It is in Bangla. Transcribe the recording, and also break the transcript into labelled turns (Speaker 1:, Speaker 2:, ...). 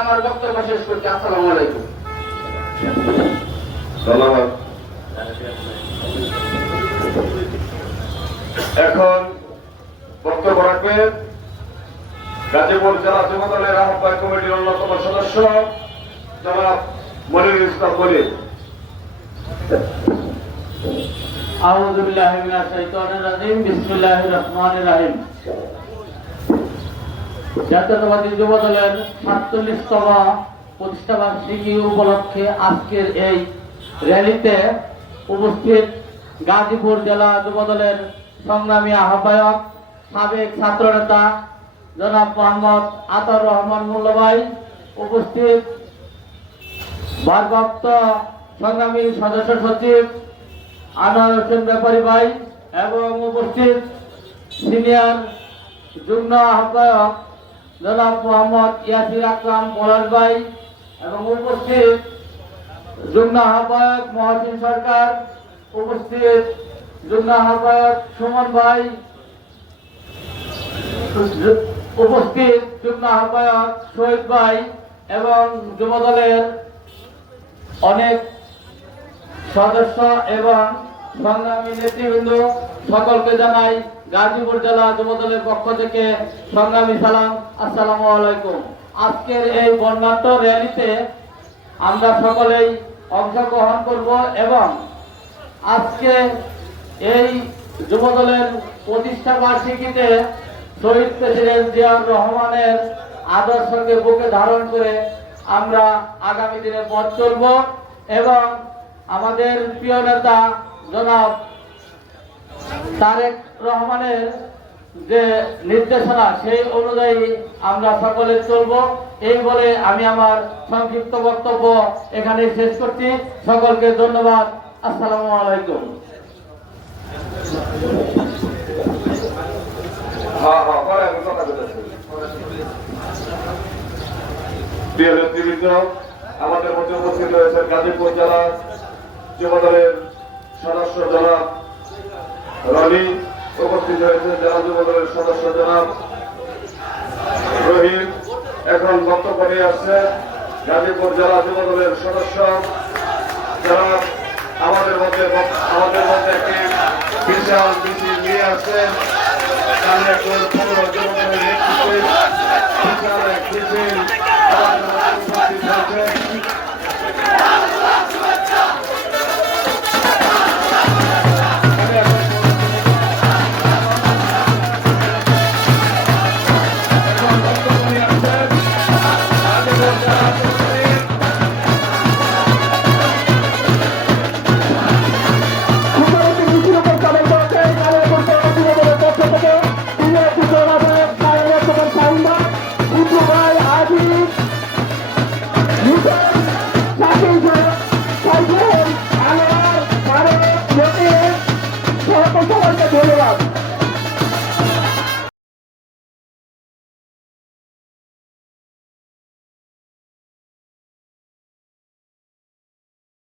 Speaker 1: আমার বক্তব্য শেষ করছি আসসালামু আলাইকুম।
Speaker 2: ধন্যবাদ এখন বক্তব্য রাখবেন গাজীপুর জেলা যুব দলের আহ্বায়ক কমিটির অন্যতম সদস্য জনাব মনির ইসলাম মনির।
Speaker 1: আউযু বিল্লাহি মিনাশ শাইতানির রাজিম বিসমিল্লাহির রহমানির রহিম। জাতীয়তাবাদী যুব দলের সাতচল্লিশতম প্রতিষ্ঠা বার্ষিকী উপলক্ষে আজকের এই র্যালিতে উপস্থিত গাজীপুর জেলা যুব দলের সংগ্রামী আহ্বায়ক, সাবেক ছাত্রনেতা জনাব মোহাম্মদ আতার রহমান মোল্লাভাই, উপস্থিত ভারপ্রাপ্ত সংগ্রামী সদস্য সচিব আনোয়ার হোসেন ব্যাপারী ভাই এবং উপস্থিত সিনিয়র যুগ্ম আহ্বায়ক জনাব মোহাম্মদ ইয়াসির আকরাম পলাশ ভাই এবং উপস্থিত যুগ্ম আহ্বায়ক মহসিন সরকার, উপস্থিত যুগ্ম আহ্বায়ক সুমন ভাই, উপস্থিত যুগ্ম আহ্বায়ক শহীদ ভাই এবং যুবদলের অনেক সদস্য এবং সংগ্রামী নেতৃবৃন্দ, সকলকে জানাই গাজীপুর জেলা যুবদলের পক্ষ থেকে সংগ্রামী সালাম। আসসালামু আলাইকুম। আজকের এই বর্ণাঢ্য র্যালিতে আমরা সকলেই অংশগ্রহণ করব এবং আজকে এই যুবদলের প্রতিষ্ঠা বার্ষিকীতে শহীদ প্রেসিডেন্ট জিয়াউর রহমানের আদর্শকে বুকে ধারণ করে আমরা আগামী দিনে পথ চলব এবং আমাদের প্রিয় নেতা জনাব তারেক রহমানের যে নির্দেশনা, সেই অনুযায়ী আমরা সকলে চলব। এই বলে আমি আমার সংক্ষিপ্ত বক্তব্য এখানে শেষ করছি। সকলকে ধন্যবাদ। আসসালামু আলাইকুম।
Speaker 2: হ্যাঁ হ্যাঁ আমাদের মধ্যে উপস্থিত রয়েছেন গাজীপুর জেলা যুব দলের সদস্য জনাব রনি উপস্থিত হয়েছে, জেলা যুব দলের সদস্য জনাব রহিম। এখন বক্তব্য নিয়ে আসছে গাজীপুর জেলা যুব দলের সদস্য জনাব। আমাদের মধ্যে আমাদের মধ্যে একটি বিশাল মিছিল নিয়ে সামনে